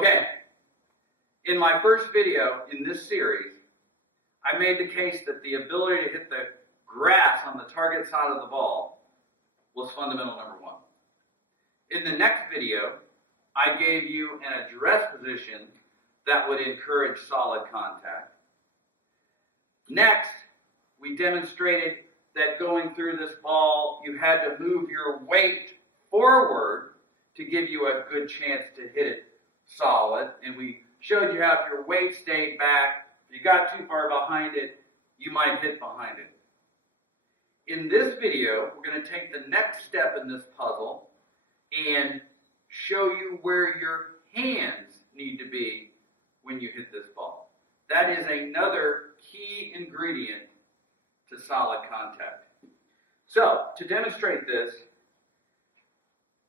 Okay, in my first video in this series, I made the case that the ability to hit the grass on the target side of the ball was fundamental number one. In the next video, I gave you an address position that would encourage solid contact. Next, we demonstrated that going through this ball, you had to move your weight forward to give you a good chance to hit it solid. And we showed you how if your weight stayed back, if you got too far behind it, you might hit behind it. In this video, we're going to take the next step in this puzzle and show you where your hands need to be when you hit this ball. That is another key ingredient to solid contact. So, to demonstrate this,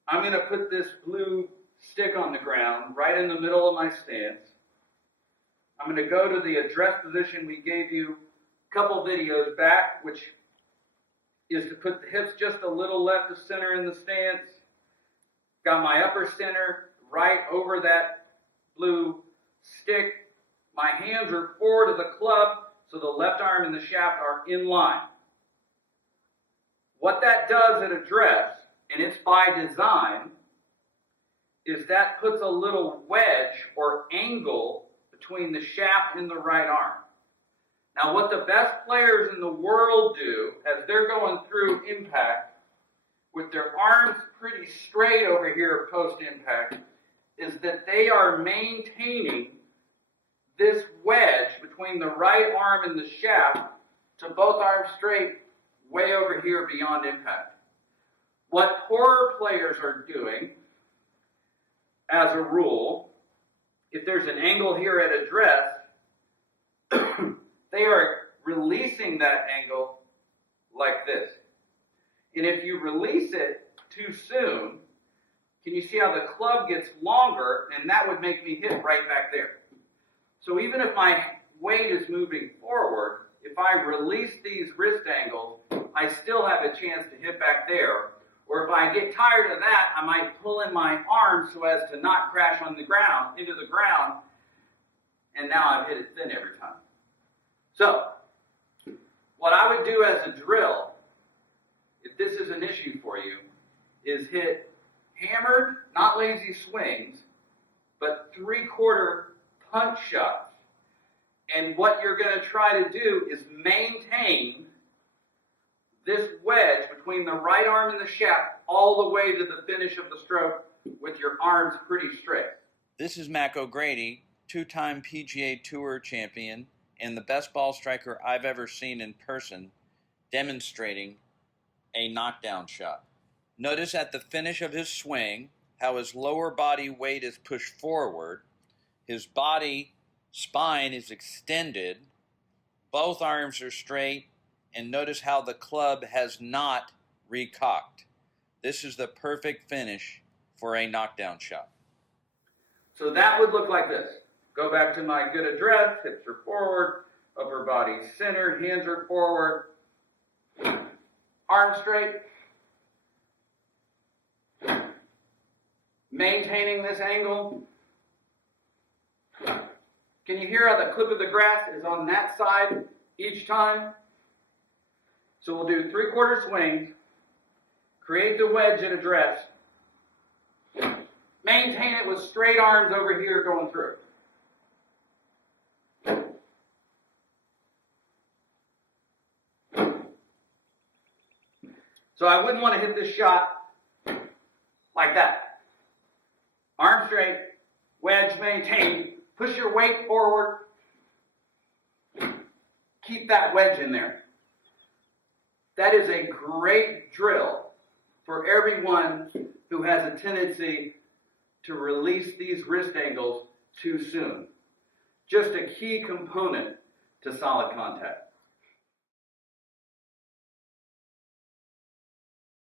I'm going to put this blue stick on the ground right in the middle of my stance. I'm going to go to the address position we gave you a couple videos back, which is to put the hips just a little left of center in the stance. Got my upper center right over that blue stick. My hands are forward of the club, so the left arm and the shaft are in line. What that does at address, and it's by design, is that puts a little wedge or angle between the shaft and the right arm. Now, what the best players in the world do as they're going through impact with their arms pretty straight over here post-impact is that they are maintaining this wedge between the right arm and the shaft to both arms straight way over here beyond impact. What poorer players are doing, as a rule, if there's an angle here at address, they are releasing that angle like this. And if you release it too soon, can you see how the club gets longer, and that would make me hit right back there. So even if my weight is moving forward, if I release these wrist angles, I still have a chance to hit back there. Or if I get tired of that, I might pull in my arms so as to not crash on the ground, into the ground, and now I've hit it thin every time. So, what I would do as a drill, if this is an issue for you, is hit hammered, not lazy swings, but 3/4 punch shots. And what you're going to try to do is maintain this wedge between the right arm and the shaft all the way to the finish of the stroke with your arms pretty straight. This is Mac O'Grady, two-time PGA Tour champion and the best ball striker I've ever seen in person, demonstrating a knockdown shot. Notice at the finish of his swing how his lower body weight is pushed forward, his body spine is extended, both arms are straight, and notice how the club has not recocked. This is the perfect finish for a knockdown shot. So that would look like this. Go back to my good address, hips are forward, upper body centered, hands are forward, arms straight. Maintaining this angle. Can you hear how the clip of the grass is on that side each time? So we'll do 3/4 swings, create the wedge at address, maintain it with straight arms over here going through. So I wouldn't want to hit this shot like that. Arm straight, wedge maintained, push your weight forward, keep that wedge in there. That is a great drill for everyone who has a tendency to release these wrist angles too soon. Just a key component to solid contact.